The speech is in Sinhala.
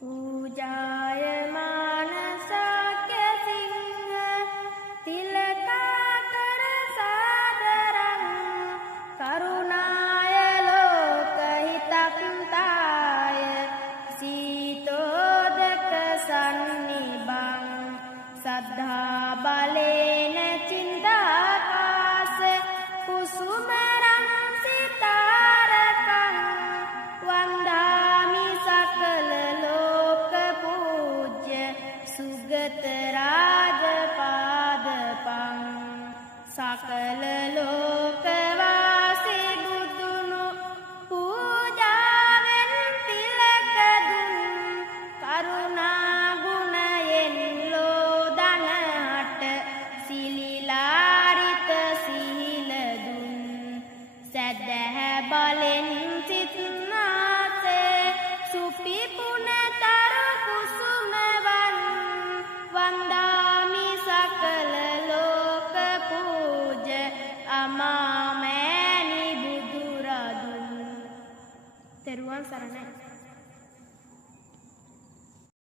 पूजायमान शाक्य सिंह तिलकाकर सादरं करुणाय लोकहितक्ताय शीतोदक सन्निभं सद्धा बलेन चिन्ताकाश कुसुमरं सितारकं वन्दामि सकल लोक पूज्य सुगत राजपादपं सकल लोकवासी බුදුනු පූජාවෙන් තිලක දුන් කරුණා ගුණයෙන් ලෝදනහට සිලිලාරිත සිහිල දුන් සැදැහැ බලෙන් සිත්නාසේ සුපිපුනතර කුසුමවන් වන්දාමි සකල ලෝක පූජ අමාමෑණි බුදුරදුන් තෙරුවන් සරණයි.